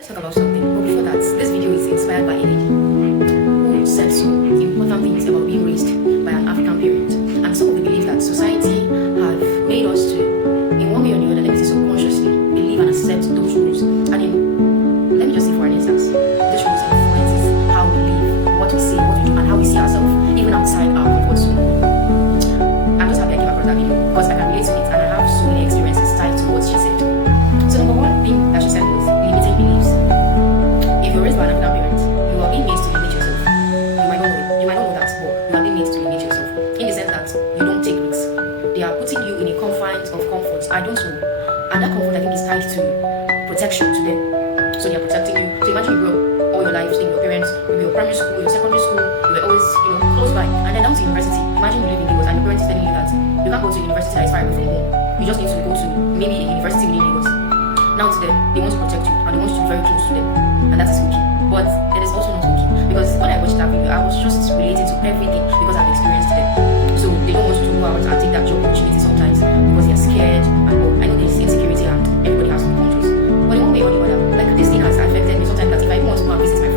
Let's talk about something. But before that, this video is inspired by a lady who said some important things about being raised by an African parent. And some of the beliefs that society have made us to, in one way or the other, let me say subconsciously, believe and accept those rules. And let me just say for an instance, this rules influences how we live, what we say, what we do, and how we see ourselves, even outside our comfort zone. I'm just happy I came across that video because I can relate to it and I have so many experiences tied to what she said. So number one thing that she said was limiting beliefs. If you're raised by an African parent, you are being made to limit yourself. You might not know it. You might not know that, but you are being made to limit yourself. In the sense that you don't take risks. They are putting you in a confines of comfort. I don't know. And that comfort I think is tied to protection to them. So they are protecting you. So imagine you grew up all your life seeing your parents, maybe your primary school, your secondary school, you were always, close by. And then down to university. Imagine you live in Lagos and your parents is telling you that you can't go to a university that is far away from home. You just need to go to maybe a university within Lagos. Now to them, they want to protect you and they want you to be very close to them. And that is okay. But it is also not okay. Because when I watched that video, I was just relating to everything because I've experienced them. So they don't want you to go out and take that job opportunity sometimes because they're scared and I know there's insecurity and everybody has to be conscious. But in one way or the other, like this thing has affected me sometimes that if I even want to go and visit my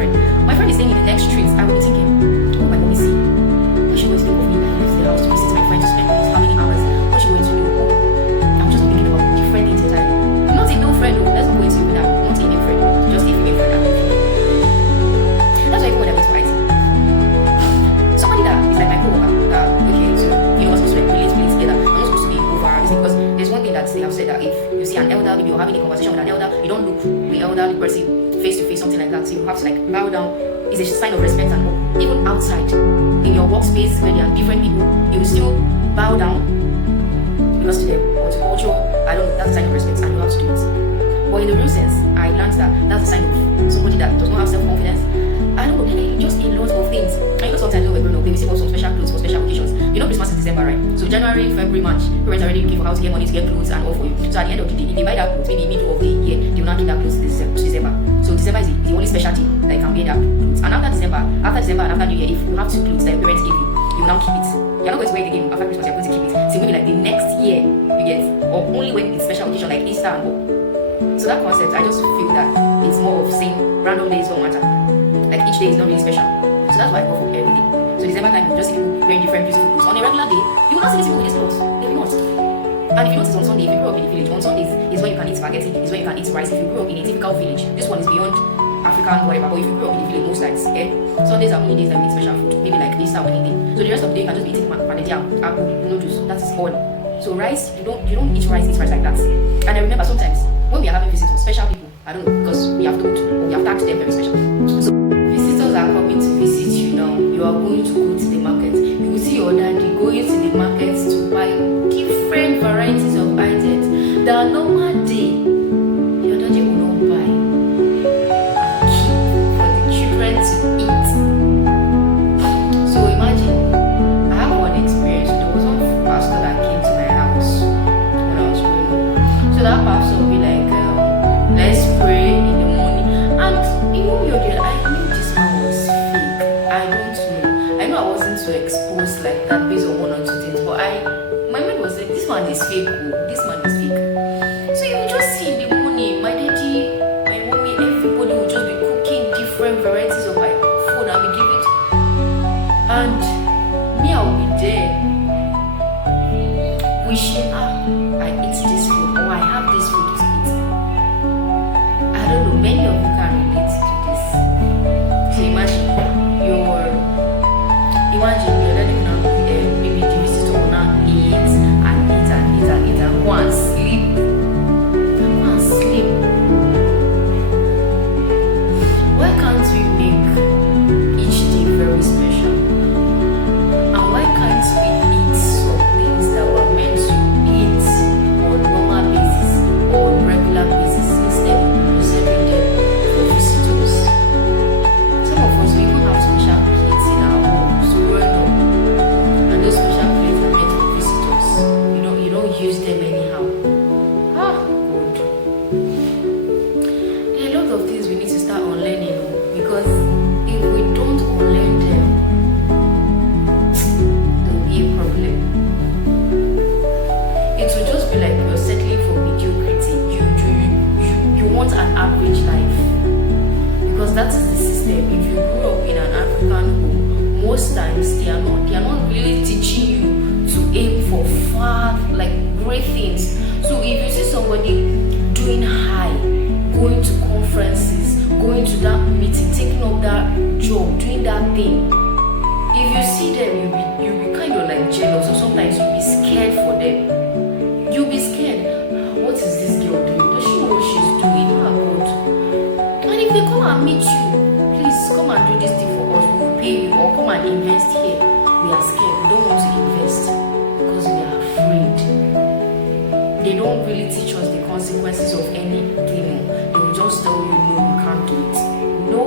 friend is staying in the next street, I will be thinking, oh my mom is sick. What's she going to think of me? I left the house to visit my friend to spend how many hours? What's she going to do? Oh, I'm just thinking about different things entirely. Not a male friend, let's not go into it that. Not a male friend, just a female friend. That's why I go when I went to IT. Somebody that is like my co-worker, okay, so we're supposed to like relate together. I'm not supposed to be over this because there's one thing that they have said that if you see an elder, maybe you're having a conversation with an elder, you don't look the elderly person face to face, something like that. So you have to like bow down. It's a sign of respect and hope. Even outside, in your workspace where there are different people, you will still bow down because to them, or to culture, I don't know, that's a sign of respect and you have to do it. But in the real sense, I learned that that's a sign of somebody that does not have self-confidence. I don't know, just a lot of things. And sometimes when we're growing up, they will say some special clothes for special occasions. Christmas is December, right? So January, February, March, parents are already looking for how to get money to get clothes and all for you. So at the end of the day, if they buy that clothes, maybe in the middle of the year, they will not give that clothes to December. So December is the only special thing that you can wear that clothes. And after December and after New Year, if you have two clothes that your parents give you, you will now keep it. You're not going to wear it again after Christmas, you're going to keep it. So maybe like the next year you get, or only when it's special occasion like Easter and all. So that concept, I just feel that it's more of saying random days don't matter. Like each day is not really special. So that's why I go for everything. So December time, you just see people wearing different beautiful clothes. On a regular day, you will not see these people with these clothes. They will not. And if you notice on Sunday, if you grow up in the village, on Sundays is when you can eat spaghetti, is when you can eat rice. If you grow up in a typical village, this one is beyond African whatever. But if you grow up in the village, most times, Sundays are only days that we eat special food. Maybe like Easter or anything. So the rest of the day you can just be eating spaghetti and apple, noodles. That is all. So rice, you don't eat rice like that. And I remember sometimes when we are having visitors, special people, I don't know, because we have told or we have taxed them very special. So visitors are coming to visit you now. You are going to go to the market. You will see your daddy going to the market to buy different varieties of items that normal day your daddy will not buy and keep for the children to eat. So imagine, I have one experience. There was one pastor that came to my house when I was growing up. So that pastor will be like, let's pray in the morning. And you know, I knew this man was fake. I don't know. I know I wasn't so exposed like that based on one or two things, but my mind was like, this man is fake. This man is fake. So you will just see in the morning, my daddy, my mommy, everybody will just be cooking different varieties of like food and we give it. And me, I will be there wishing, I eat this food or I have this food to eat. I don't know, many of you can relate to this. So imagine your daddy will now maybe the visitor will now eat and go and sleep. Why can't we make each day very special? And why can't we eat some things that were meant to eat on normal basis or on regular basis instead of reserving them for visitors? Some of us, we even have special plates in our homes growing up, and those special plates are meant for visitors. You don't use them anyhow. God. There are a lot of things we need to start unlearning, because if we don't unlearn them, there will be a problem. It will just be like you're settling for mediocrity. You want an average life. because that is the system. If you grew up in an African home, most times they are not really teaching you to aim for far, like, great things. So if you see somebody doing high, going to conferences, going to that meeting, taking up that job, doing that thing, if you see them, you'll be kind of like jealous, or sometimes you'll be scared for them. You'll be scared. What is this girl doing? Does she know what she's doing? Oh God. And if they come and meet you, please come and do this thing for us, we will pay you, or come and invest here. We are scared. We don't want to invest because we are afraid. They don't really teach us the consequences of anything. They will just tell you, no, you can't do it. No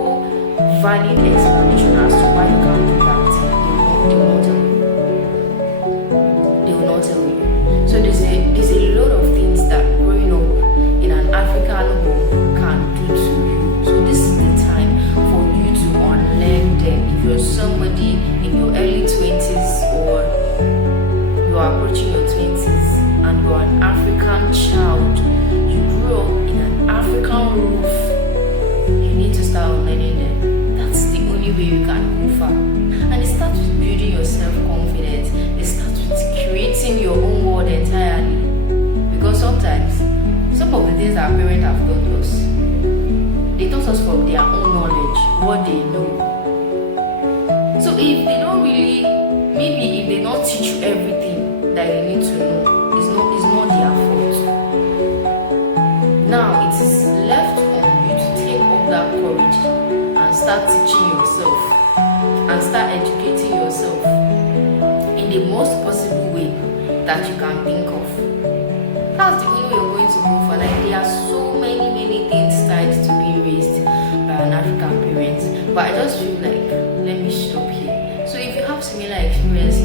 valid explanation as to why you can't do that. They will not tell you. They will not tell you. So there's a lot of things that growing up in an African home can do to you. So this is the time for you to unlearn them. If you're somebody in your early 20s, or you are approaching your 20s, and you're an African child, you grew up in an African roof, you need to start unlearning them. That's the only way you can move far. And it starts with building your self-confidence. It starts with creating your own world entirely. Because sometimes, some of the things our parents have taught us, they taught us from their own knowledge, what they know. So if they don't really, maybe if they don't teach you everything that you need to know, it's not their fault. Now it is left on you to take up that courage and start teaching yourself and start educating yourself in the most possible way that you can think of. That's the only way you're going to go for. Like, there are so many things tied to being raised by an African parent. But I just feel like, let me stop here. So if you have similar experiences